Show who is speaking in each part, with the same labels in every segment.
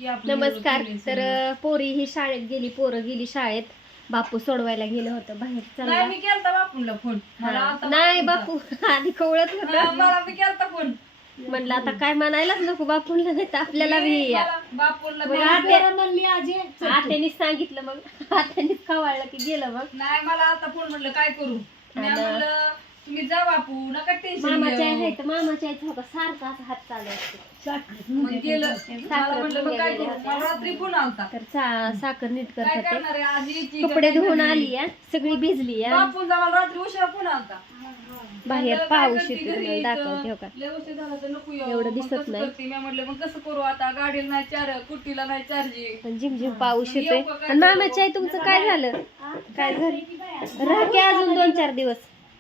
Speaker 1: नमस्कार. तर पोरी ही शाळेत गेली, पोरं गेली शाळेत. बापू सोडवायला गेलं होतं बाहेर.
Speaker 2: नाही मी केलता बापूला फोन.
Speaker 1: नाही बापू आधी कवळत होत.
Speaker 2: मला मी केलता फोन.
Speaker 1: म्हणलं आता काय म्हणायलाच नको बापूला, नाही तर आपल्याला बी या.
Speaker 2: बापूला
Speaker 1: आत्यानीच सांगितलं, मग आत्यानीच खवाळलं की गेलं. मग
Speaker 2: नाही मला आता फोन म्हणलं काय करू. मी म्हणलं तुम्ही जा बापू, नका टेन्शन
Speaker 1: मामाच्या आहे तर मामाच्या आईचा होता सारखा असा हात चालू असतो.
Speaker 2: मग गेलं. मला म्हणलं मग काय करू. मला रात्री फोन आलता.
Speaker 1: तर साखर नीट
Speaker 2: काय
Speaker 1: करत
Speaker 2: करणार आहे आजी,
Speaker 1: कपडे धुवून आली या, सगळी भिजली या.
Speaker 2: बापूला मला रात्री उशिरा फोन आलता.
Speaker 1: बाहेर
Speaker 2: म्हणलं
Speaker 1: पाऊस
Speaker 2: काय करते
Speaker 1: येतो
Speaker 2: घरी
Speaker 1: म्हणून
Speaker 2: इथं?
Speaker 1: दाखवते हो का.
Speaker 2: लय उशीर झाला तर नको येऊ.
Speaker 1: एवढं
Speaker 2: मग
Speaker 1: दिसत
Speaker 2: कसं
Speaker 1: नाही.
Speaker 2: करते? मी म्हणलं मग कसं करू आता, गाडीला नाही कुटीला नाही चार्जिंग.
Speaker 1: पण झिमझिम पाऊस येतोय.
Speaker 2: येऊ का काय
Speaker 1: आणि मामाच्या आई तुमचं काय झालं? काय झालं? राह की अजून 2-4 दिवस.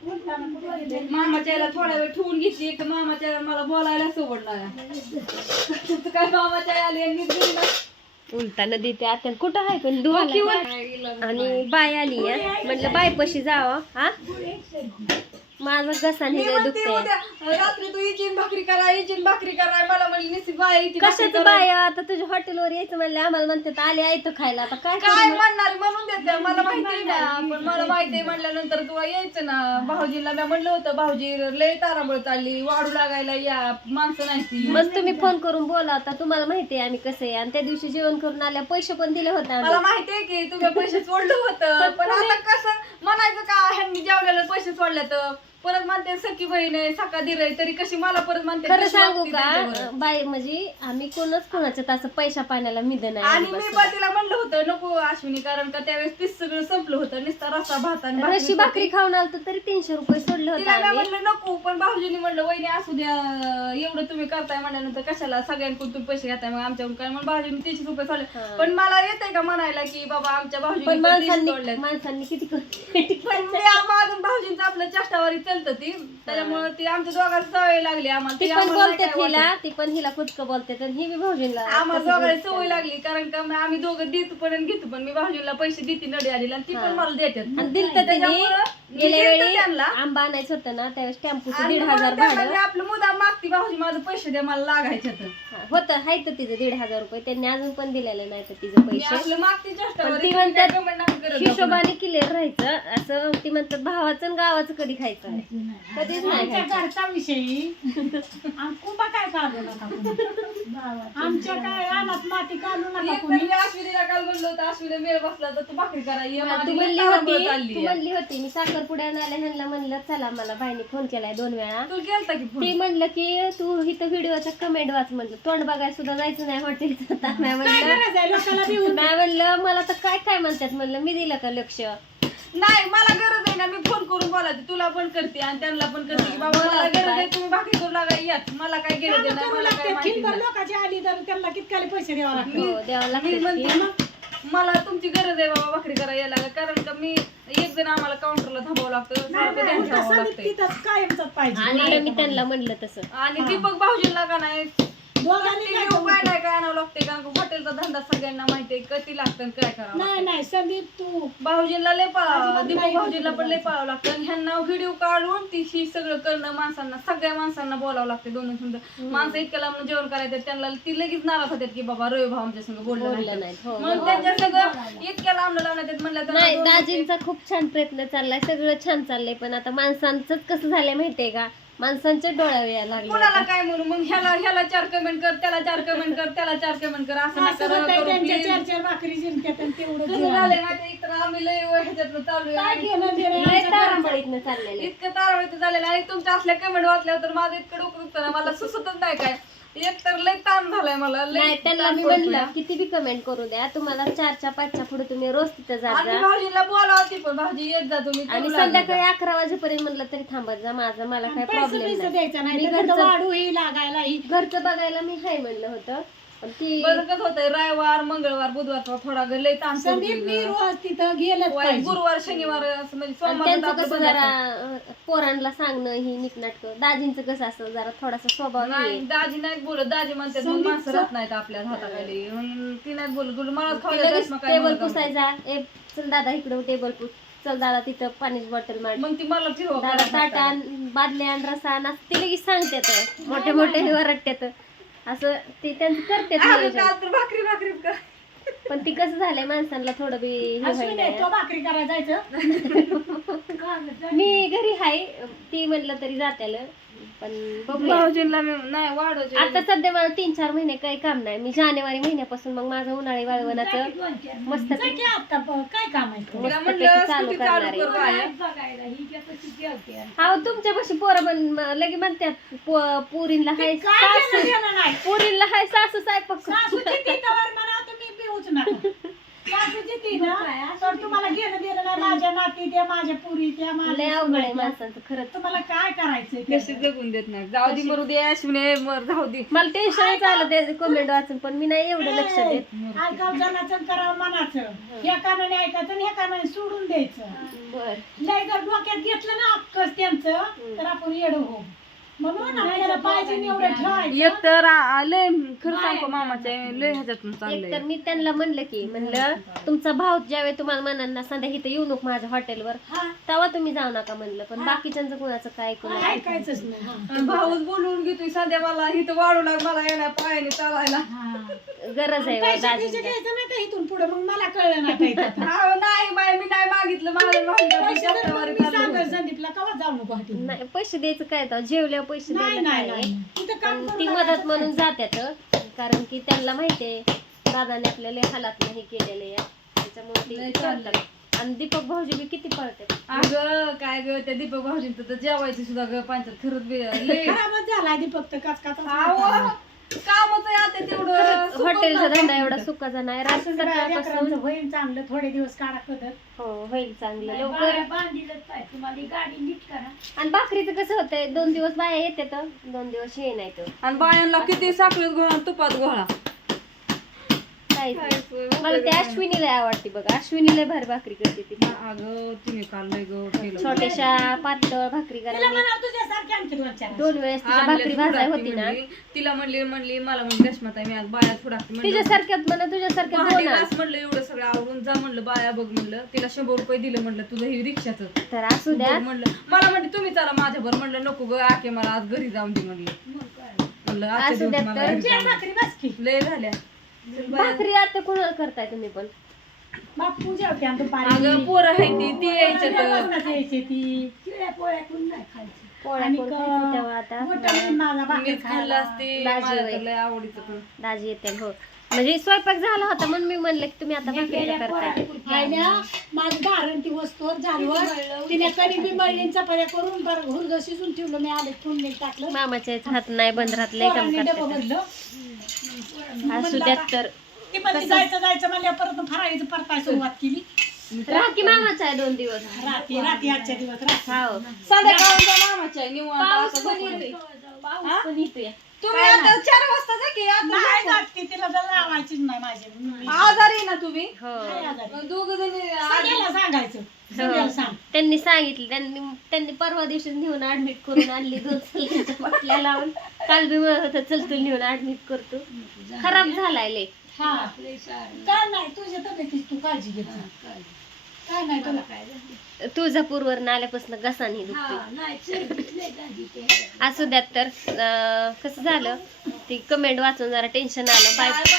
Speaker 2: मामाच्या आईला थोडा वेळ ठेवून घेतली, एक तर मामाच्या आईला मला बोलायला सोडणार. तुमचं काय मामाच्या आई आली आणि मीच गेली ना.
Speaker 1: उलटा नदी ते आता कुठं आहे पण धुवायला. आणि बाय आली या, म्हटलं बाय पशी जावं. हा माझा घसा
Speaker 2: मी
Speaker 1: निघाय
Speaker 2: म्हणते
Speaker 1: दुखतंय.
Speaker 2: उद्या रात्री तू इचिन भाकरी करा मला म्हणली निस्ती बाय इथे भाकरी
Speaker 1: कशाचं
Speaker 2: करा.
Speaker 1: बाय आता तुझ्या हॉटेलवर यायचं म्हणले, आम्हाला म्हणतात आले आयतं खायला. आता काय
Speaker 2: काय
Speaker 1: करू मग?
Speaker 2: म्हणणार म्हणून देते मला माहिती ना, पण मला माहिती म्हणल्यानंतर तुला यायचं ना. भाऊजीला मी म्हणलं होतं, भाऊजी लय तारांबळ चालली, वाढू लागायला या, माणसं नाही ती.
Speaker 1: मग तुम्ही फोन करून बोलावता, तुम्हाला माहिती आहे आम्ही कसं आहे. आणि त्या दिवशी जेवण करून आल्या पैसे पण दिले होते आम्ही.
Speaker 2: मला माहितीये की तुम्ही पैसे सोडलं होतं, पण आता कसं म्हणायचं का, ह्यांनी जेवलेलं पैसे सोडले तर परत म्हणते सखी बहीण आहे, सका दिर आहे, तरी कशी मला परत म्हणते.
Speaker 1: खरं
Speaker 2: कशी
Speaker 1: सांगू
Speaker 2: वागते
Speaker 1: का
Speaker 2: त्यांच्यावर.
Speaker 1: बाई, म्हणजे आम्ही कोणाच्या तसं पैशा पाण्याला मिद नाही
Speaker 2: आणि
Speaker 1: आधी
Speaker 2: मी
Speaker 1: बसून.
Speaker 2: पण तिला म्हणलं होतं नको अश्विनी, कारण का त्यावेळेस पीस सगळं संपलं होतं, नुसता रस्सा भात आणि भाकरी
Speaker 1: रशी भाकरी खाऊन आलतो तरी 300 रुपये सोडले होते
Speaker 2: तिला मी
Speaker 1: आम्ही.
Speaker 2: म्हणलं नको, पण भाऊजींनी म्हणलं वहिनी असू द्या, एवढं तुम्ही करताय म्हणल्यानंतर कशाला सगळ्यांकडून तुम्ही पैसे घेताय, मग आमच्याकडून काय. मग भाऊजींनी 300 रुपये सोडले. पण मला येतंय का म्हणायला की बाबा आमच्या
Speaker 1: पण
Speaker 2: भाऊजींनी
Speaker 1: माणसांनी किती करते.
Speaker 2: पण मी अजून भाऊजींचं आपलं चष्टावारी चालतं ती, त्याच्यामुळे ती आमच्या दोघांना सवय लागली आम्हाला.
Speaker 1: ती
Speaker 2: ती
Speaker 1: पण
Speaker 2: आम्हाला
Speaker 1: बोलते
Speaker 2: नाही काय
Speaker 1: हिला,
Speaker 2: वाटत.
Speaker 1: ती पण हिला कुचकं बोलते तर ही बी भाऊजींना
Speaker 2: आम्हाला
Speaker 1: तसं
Speaker 2: दोघांना
Speaker 1: बोलते.
Speaker 2: सवय लागली, कारण का मग आम्ही दोघं देतो पण आणि घेतो पण. मी भाऊजीला पैसे देते नडी आलेला आणि ती पण मला देतात.
Speaker 1: आणि दिलं तर
Speaker 2: त्याच्यामुळं
Speaker 1: तिने
Speaker 2: मी
Speaker 1: गेल्या
Speaker 2: देते
Speaker 1: वेळी
Speaker 2: त्यांना.
Speaker 1: आंबा आणायचं होतं ना, त्यावेळेस टेम्पोचं
Speaker 2: आणि
Speaker 1: 1,500
Speaker 2: त्यांना
Speaker 1: भाडं
Speaker 2: मी आपलं मुद्दा मागते, भाऊजी माझं पैसे द्या मला लागायचं.
Speaker 1: होतं. हाय तर तिचं 1,500 रुपये त्यांनी अजून पण दिलेले नाही तर तिचं
Speaker 2: मी
Speaker 1: पैसे.
Speaker 2: आपलं मागते
Speaker 1: पण
Speaker 2: चष्टावारी.
Speaker 1: ती म्हणतात
Speaker 2: comment नका करत जाऊ.
Speaker 1: हिशोबाने क्लिअर राहायचं असं. ती म्हणतात भावाचं आणि गावाचं कधी खायचं नाही. कधीच नाही खायचं.
Speaker 3: घरचा विषयी कुंभा काय काढू नका कुणी. आमच्या काय रानात माती काढू नका
Speaker 2: एक
Speaker 3: कुणी.
Speaker 2: तर मी अश्विनीला काल म्हणलं होतं, अश्विनी मेळ बसला तर तू भाकरी करा ये,
Speaker 1: तू
Speaker 2: माझी
Speaker 1: म्हणली
Speaker 2: लई तारांबळ
Speaker 1: होती
Speaker 2: चालली
Speaker 1: तू
Speaker 2: आहे.
Speaker 1: म्हणली होती मी साखरपुड्या आणायला ह्यांना म्हणलं चला, मला बाईने फोन केलाय 2 वेळा.
Speaker 2: तू गेलता की फोन?
Speaker 1: ते म्हणलं की तू इथं व्हिडिओचा कमेंट वाच, म्हणलं तोंड बघायला सुद्धा जायचं नाही हॉटेलचं. नाही
Speaker 3: काय
Speaker 1: म्हणलं
Speaker 3: गरज आहे लोकांना देऊन.
Speaker 1: नाही म्हणलं मला तर काय म्हणतात. म्हणलं मी दिलं का लक्ष.
Speaker 2: नाही मला गरज आहे ना, मी फोन करून बोलायचं, तुला पण करते आणि त्यांना पण करते की बाबा मला गरज आहे, तुम्ही भाकरी करू लागा यात, मला काय गरज आहे नाही,
Speaker 3: करू
Speaker 2: मला काय
Speaker 3: लागते.
Speaker 2: माहिती
Speaker 3: खिंबर
Speaker 2: नाही.
Speaker 3: लोकांची आली तर त्यांना कितकाले पैसे द्यावे लागतात.
Speaker 1: हो, द्यावं
Speaker 2: मी
Speaker 1: लागतं
Speaker 2: म्हणते
Speaker 1: की.
Speaker 2: मग मला तुमची गरज आहे बाबा भाकरी करा यायला, कारण का मी एक जण आम्हाला काउंटरला थांबावं लागतं, सारखं ध्यान ठेवावं लागतंय.
Speaker 3: तिथंच कायमच पाहिजे.
Speaker 1: आणि मी त्यांना म्हणलं तसं.
Speaker 2: आणि दीपक भाऊजींना का नाही
Speaker 3: दोघांनी
Speaker 2: ते येऊ काय नाही काय आणावं लागते, कारण का हॉटेलचा धंदा सगळ्यांना माहितीये किती लागतं आणि काय करावं लागतं.
Speaker 3: नाही नाही संदीप तू
Speaker 2: भाऊजींना लय पाळावं,
Speaker 3: अजिबात
Speaker 2: दीपक
Speaker 3: नाही
Speaker 2: भाऊजींना पण लय
Speaker 3: बोलायचं.
Speaker 2: पाळावं लागतं. आणि ह्यांना व्हिडिओ काढून ती ही सगळं करणं, माणसांना सगळ्या माणसांना बोलावं लागतं. 2 सुंदर माणसं इतक्या लांब जेवण करायचं, त्यांना ती लगेच नाराज होतात की बाबा रवी भाऊ आमच्या संग बोललं
Speaker 1: बोललं
Speaker 2: नाही.
Speaker 1: नाही. हो.
Speaker 2: मग त्यांच्या सगळं इतक्या लांब लावण्यात म्हणलं तर
Speaker 1: नाही, दाजींचा खूप छान प्रयत्न चाललाय, सगळं छान चाललंय. पण आता माणसांचं कसं झालंय माहितीये का, माणसांच्या डोळ्या वेळा लागल्या.
Speaker 2: कुणाला काय म्हणू, मग ह्याला 4 कमेंट कर, त्याला 4 कमेंट कर, त्याला 4 कमेंट कर, असं नका
Speaker 3: असं म्हणताय
Speaker 2: करू,
Speaker 3: त्यांच्या
Speaker 2: please.
Speaker 3: 4 भाकरी जिंकतात आणि तेवढं
Speaker 2: कसं
Speaker 3: जेवण.
Speaker 2: झालंय माहिती आहे, इथं आम्ही लय ह्याच्यातनं चालू
Speaker 3: काय
Speaker 2: आहे,
Speaker 3: घेणं देणं
Speaker 1: लय
Speaker 3: आमच्या
Speaker 1: तारांबळीतनं चाललेलं.
Speaker 2: इतकं तारवळीत झालेलं आणि तुमच्या असल्या कमेंट वाचल्यावर तर माझं इतकं डोकं दुखतं ना, मला सुचतच नाही काय. एक तर लय ताण झालाय मला, लय
Speaker 1: नाही, त्यांना
Speaker 2: ताण
Speaker 1: मी
Speaker 2: पडतोय.
Speaker 1: म्हणलं किती बी कमेंट करू द्या, तुम्हाला 4च्या 5च्या पुढे तुम्ही रोज तिथं जात
Speaker 2: आणि
Speaker 1: जा.
Speaker 2: भाऊजीला बोलावं होती, पण भाऊजी येत जा तुम्ही,
Speaker 1: आणि
Speaker 2: करू लागले
Speaker 1: संध्याकाळी
Speaker 2: जा.
Speaker 1: 11 वाजेपर्यंत म्हणलं तरी थांबत जा, माझं मला काही
Speaker 3: पैसे
Speaker 1: प्रॉब्लेम
Speaker 3: बिसे
Speaker 1: नाही.
Speaker 3: द्यायचा नाही
Speaker 1: मी
Speaker 3: तर
Speaker 1: घरचं-
Speaker 3: वाढू ही लागायला ही.
Speaker 1: घरचं बघायला मी हाय म्हणलं होतं, पण ती
Speaker 2: बरं कसं होतंय, रविवार मंगळवार बुधवार थोडा लय ताण
Speaker 3: संदीप मी
Speaker 2: पडतोय.
Speaker 3: रोज तिथं गेलंच
Speaker 2: वाईट
Speaker 3: पाहिजे.
Speaker 2: गुरुवार शनिवार असं म्हणजे
Speaker 1: आणि
Speaker 2: सोमवार
Speaker 1: त्यांचं
Speaker 2: आपलं
Speaker 1: कसं
Speaker 2: बंद
Speaker 1: जरा
Speaker 2: असतं.
Speaker 1: पोरांना सांगणं ही नीटनाटकं. दाजींचं कसं असं जरा थोडासा स्वभाव
Speaker 2: नाही
Speaker 1: आहे.
Speaker 2: दाजी नाही बोलत, दाजी म्हणतात मग माणसं राहत नाहीत आपल्या हाताखाली, म्हणून ती नाही बोलत. बोलू मला
Speaker 1: ती
Speaker 2: खायला
Speaker 1: लगेच
Speaker 2: द्यास, मग काय
Speaker 1: टेबल
Speaker 2: म्हणत नाही.
Speaker 1: पुसायचा, ए चल दादा इकडं टेबल पुस, चल दादा तिथं पाण्याची बॉटल मार,
Speaker 2: मग ती मला ठेवा
Speaker 1: दादा ताट आण, बादल्या आण, रसा आण, असं ती लगेच सांगतात. मोठे मोठे वरटतात. असं ते त्यांचं करतात
Speaker 2: अगं
Speaker 1: नियोजन.
Speaker 2: काल तर भाकरी भाकरी कर.
Speaker 1: पण ती कसं झालंय माणसांना थोडं बी हे
Speaker 3: अश्विनी
Speaker 1: व्हायलंय.
Speaker 3: तो भाकरी करायला जायचं
Speaker 1: मी घरी हाय ती म्हणलं तरी जात्याला पण बघूया.
Speaker 2: भाऊजींना मी नाही वाढवते.
Speaker 1: आता सध्या मला 3-4 महिने काही काम नाही. मी जानेवारी महिन्यापासून मग माझं उन्हाळी वाळवणाचं मस्त
Speaker 3: जा की आता काय काम आहे
Speaker 2: तिला
Speaker 1: मस्तपैकी
Speaker 2: म्हणलं
Speaker 1: चालू
Speaker 2: स्कूटी
Speaker 1: करणार
Speaker 2: चालू कर
Speaker 1: आहे.
Speaker 2: बाया.
Speaker 1: हा तुमच्यापाशी पोरं पण लगे म्हणतात पुरीला हाय
Speaker 3: काय
Speaker 1: सासू
Speaker 3: केलं नाही
Speaker 1: पुरीला हाय सासू स्वयंपाक
Speaker 3: सासूची ती तवर म्हणा तुम्ही पिऊच नका सासूची ती ना तर तुम्हाला घेणं देणं नाही माझ्या नाती त्या माझ्या पुरी त्या
Speaker 1: लय
Speaker 3: माझ्या
Speaker 1: अवघड आहे
Speaker 3: सुना.
Speaker 1: माणसांचं खरंच.
Speaker 3: तुम्हाला काय करायचंय
Speaker 2: कशी जगून देत नाही. जाऊ दे मरू दे अश्विनी मर जाऊ दे.
Speaker 1: मला टेन्शनच आलं ते कमेंट वाचून पण मी नाही एवढं लक्ष देत.
Speaker 3: ऐकावं जनाचं करावं मनाचं या कानाने ऐकायचं आणि ह्या कानाने सोडून द्यायचं
Speaker 1: बर
Speaker 3: लय जर डोक्यात घेतलं ना अक्कस त्यांचं तर आपण येडं हो म्हणून आपल्याला पाहिजे एवढं ठेवायचं
Speaker 2: एक तर लय खरं सांगतो मामाच्या लय ह्याच्यातून
Speaker 1: एक
Speaker 2: चाललंय.
Speaker 1: तर मी त्यांना म्हणलं तुमचा भाऊ ज्यावेळी तुम्हाला म्हणा संध्या इथं येऊ नको माझ्या हॉटेलवर
Speaker 3: हा
Speaker 1: तेव्हा तुम्ही जाऊ नका म्हणलं पण बाकीच्यांचं कुणाचं काय कोणाचं
Speaker 3: ऐकायचंच नाही हा.
Speaker 2: भाऊच बोलवून घेतोय सध्या मला इथं वाढू लाग मला येणार पायाने चालायला.
Speaker 3: हा.
Speaker 1: गरज आहे
Speaker 3: पैसे
Speaker 1: दाजींना.
Speaker 3: बिसे घ्यायचं नाही तर इथून पुढे मग मला कळलं नाही काही आता.
Speaker 2: अहो, नाही बाय मी नाही मागितलं माझ्या
Speaker 3: पैसे तर मग
Speaker 2: भाऊला
Speaker 3: मी सांगेल संदीपला कवा जाऊ नको हॉटेलला.
Speaker 1: नाही पैसे द्यायचं काय तर जेवल्यावर पैसे
Speaker 3: नाही
Speaker 1: द्यायला
Speaker 3: नाही
Speaker 1: काय
Speaker 3: नाही
Speaker 1: आहे.
Speaker 3: तिथं काम
Speaker 1: पण
Speaker 3: करून
Speaker 1: ती
Speaker 3: राहायचं
Speaker 1: मदत म्हणून जात्यात कारण की त्यांना माहितीये दादाने आपल्याला हालात नाही केलेले या त्याच्यामुळे
Speaker 2: लय
Speaker 1: ती
Speaker 2: चाललंय.
Speaker 1: करतात. आणि दीपक भाऊजी बी किती पळतात.
Speaker 2: अगं काय ग त्या दीपक भाऊजींचं तर जेवायची सुद्धा ग पंचायत खरंच लय
Speaker 3: खराबच झाला दीपक तर कचकाचा
Speaker 2: अहो, कामच आहे आता तेवढं
Speaker 1: हॉटेलचा धंदा एवढा सुखाचा नाही रात्री सकाळपासून
Speaker 3: होईल चांगलं थोडे दिवस काढा कदर
Speaker 1: हो होईल चांगलं लवकर. आणि भाकरीचं कसं होतंय 2 दिवस बाया येते तर 2 दिवस ये नाही तर
Speaker 2: आणि बायांना किती साखरेत गोळा तुपात गोळा.
Speaker 1: काहीच नाही. मला ते अश्विनीला आवडते बघा अश्विनीला भारी भाकरी करते ती
Speaker 2: अगं तिने काल लय ग केलं.
Speaker 1: छोट्याशा पातळ भाकरी
Speaker 3: तिला
Speaker 1: करायला
Speaker 3: म्हणा तुझ्यासारखी आणखी 2-4
Speaker 1: 2 वेळेस तिच्या
Speaker 2: आणल्या
Speaker 1: भाकरी
Speaker 2: थोडा
Speaker 1: भाजाय
Speaker 2: ती
Speaker 1: होती ना
Speaker 2: म्हणली. तिला म्हणली मला म्हणली रश्माताई मी आज बाया थोडा
Speaker 1: तिच्यासारख्यात म्हणा तुझ्यासारख्यात
Speaker 2: भांडी
Speaker 1: दोन
Speaker 2: घास म्हणलं एवढं सगळं आवरून जा म्हणलं बाया बघ म्हणलं तिला 100 रुपये दिलं म्हणलं तुझं ही रिक्षाचं
Speaker 1: तर असू द्या
Speaker 2: म्हणलं मला म्हणते तुम्ही चला माझ्यावर म्हणलं नको ग आके मला आज घरी जाऊन दे म्हणलं म्हणलं आजच्या
Speaker 1: असू द्या
Speaker 2: दिवशी मला
Speaker 1: तर.
Speaker 2: घरी जाऊन दे.
Speaker 3: भाकरी बस की
Speaker 2: लय झाल्या
Speaker 1: भाकरी आता कोणाला करताय तुम्ही पण
Speaker 3: बाप पूजा होती आमचं
Speaker 2: अगं पोरं आहे ती यायच्या तर
Speaker 3: यायची ती
Speaker 1: पोळ्या
Speaker 3: आणि
Speaker 1: कोण खायचं तेव्हा आता
Speaker 3: मोठा बहीण माझा भाकरी
Speaker 2: मीच खाल्लं
Speaker 3: खायला
Speaker 2: असते
Speaker 1: दाजी
Speaker 2: मला
Speaker 1: होय.
Speaker 2: तर लय आवडीचं पण.
Speaker 1: दाजी येते हो म्हणजे स्वयंपाक झाला होता म्हणून मी म्हणलं की तुम्ही आता भाकरी करताय
Speaker 3: आयल्या माझं दारण ती वस्तूवर झालं तिने कधी बी मळली चपात्या करून बरं हुरग शिजून ठेवलं मी आले फोन टाकलं
Speaker 1: मामाच्या इथं हात नाही बंद राहत लय काम
Speaker 3: पोरांनी डबं
Speaker 1: करतात
Speaker 3: भरलं
Speaker 1: असू द्यात तर
Speaker 3: ती म्हणली जायचं म्हणल्या परत फराळीचं परताय सुरुवात केली
Speaker 1: राखी मामाचा आहे 2 दिवस
Speaker 3: रात्री आजच्या दिवस रात्री
Speaker 1: हो
Speaker 2: संध्याकाळचा मामाच्या आहे, निवांत
Speaker 1: पाऊस
Speaker 2: आता
Speaker 1: पण
Speaker 2: झोपून.
Speaker 1: येतोय पाऊस पण येतोय
Speaker 2: तुम्ही आता 4 वाजता जा की आता
Speaker 3: नाही जात ती तिला तर लावायचीच नाही माझी मी
Speaker 2: आजारी आहे ना तुम्ही
Speaker 1: हो
Speaker 3: काय आजारी?
Speaker 2: दोघ जणी
Speaker 3: सगळ्याला सांगायचं सगळ्याला सांग
Speaker 1: त्यांनी सांगितलं त्यांनी परवा दिवशी नेऊन ऍडमिट करून आणली 2 सलाईनच्या बाटल्या लावून काल बी म्हणत होतं चल तू नेऊन ऍडमिट करतो खराब झालाय लय
Speaker 3: हा काय नाही तुझ्या तब्येतीची तू काळजी घे काय नाही तुला
Speaker 1: तुळजापूरवर आल्यापासून घसानी दुखते असू द्यात तर कसं झालं ती कमेंट वाचून जरा टेन्शन आलं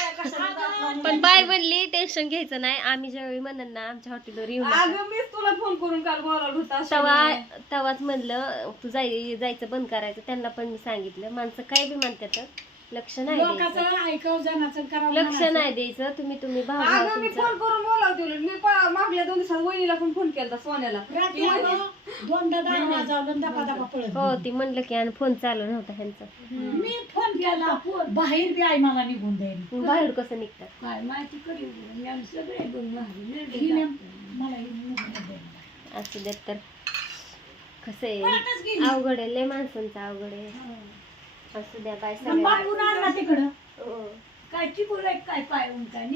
Speaker 1: बाय पण बाय म्हणली टेन्शन घ्यायचं नाही आम्ही ज्यावेळी म्हणन ना आमच्या हॉटेलवर येऊ नका.
Speaker 2: अगं मीच तुला फोन करून काल बोलावलं होतं
Speaker 1: तेव्हाच म्हणलं तू जायचं बंद करायचं त्यांना पण मी सांगितलं माणसं काय बी म्हणतात लक्ष नाही द्यायचं
Speaker 3: लोकांचं ऐकावं जनाचं करावं
Speaker 1: लक्ष नाही द्यायचं तुम्ही भाव
Speaker 2: अगं मी फोन करून बोलावते उलट मी मागल्या 2 दिवसात वहिनीला पण फोन केला सोन्याला
Speaker 3: रात्री आलो, 2दा दार वाजवलं दपा दपा पळत
Speaker 1: हो ती म्हणलं की आणि फोन चालू नव्हता ह्यांचा
Speaker 3: मी फोन केला बाहेर बी आई मला निघून जाईल
Speaker 1: बाहेर कसं निघतात
Speaker 3: हिने मला निघून जाईल
Speaker 1: असू देत तर कसं आहे
Speaker 3: पळतच गेली.
Speaker 1: अवघड आहे लय माणसांचं अवघड आहे असू द्या बाय
Speaker 3: मग बापून आणला तिकडं
Speaker 1: हो.
Speaker 3: काय चिकू काय पाय